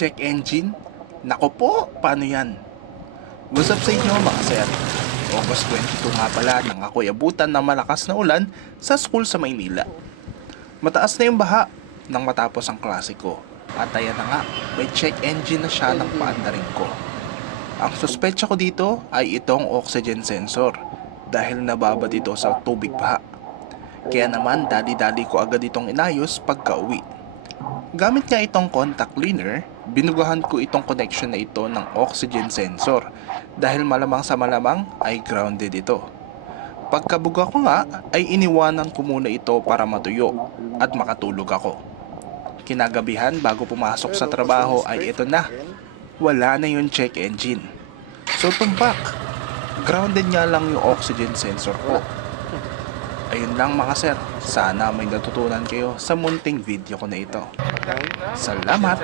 check engine? Nako po, paano yan? What's up sa inyo mga sir? August 22 nga pala nang ako'y abutan ng malakas na ulan sa school sa Maynila. Mataas na yung baha nang matapos ang klase ko. At ayan na nga, may check engine na siya ng paandarin ko. Ang suspecha ko dito ay itong oxygen sensor dahil nababad ito sa tubig baha. Kaya naman dali-dali ko agad itong inayos pagka uwi. Gamit nga itong contact cleaner, binugahan ko itong connection na ito ng oxygen sensor dahil malamang sa malamang ay grounded ito. Pagkabuga ko nga ay iniwanan ko muna ito para matuyo at makatulog ako. Kinagabihan bago pumasok sa trabaho ay ito na, wala na yung check engine. So tumpak, grounded nga lang yung oxygen sensor ko. Ayun lang mga sir, sana may natutunan kayo sa munting video ko na ito. Salamat!